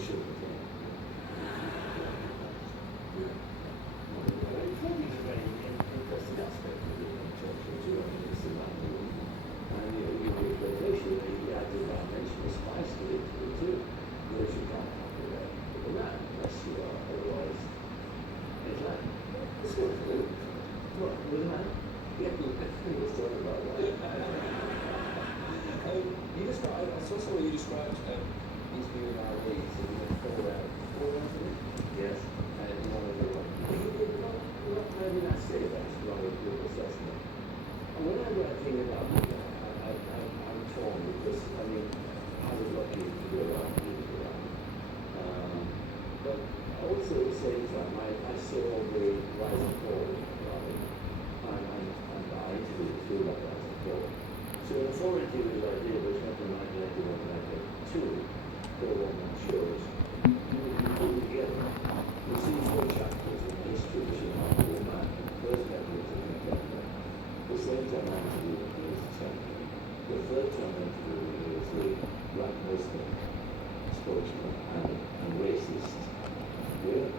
should attend. I think it's a very interesting aspect of the church too. I mean, it's about the and you reputation, you add the dimension, the spice to it too. Whereas you can't have the man unless you are otherwise. It's like it's what to do. What with a man? Yeah, we was talking about that. You described, I saw somewhere you described interviewing our leads and you went four rounds of it. Yes. And you wanted to do Well, maybe that's it. That's wrong with your assessment. And whenever I think about it, I'm torn because I mean, I was lucky to go around, but also at the same time, I saw the rise and fall of it, and I interviewed through that rise and fall. So an authority was idea was something like 1991, 1992, go on that shows. You pull together, you see four chapters in the history of the Chicago man. The first chapter is a contender. The second time I interviewed him, he was a champion. The third time I interviewed him, he was the black Muslim spokesman and racist. We're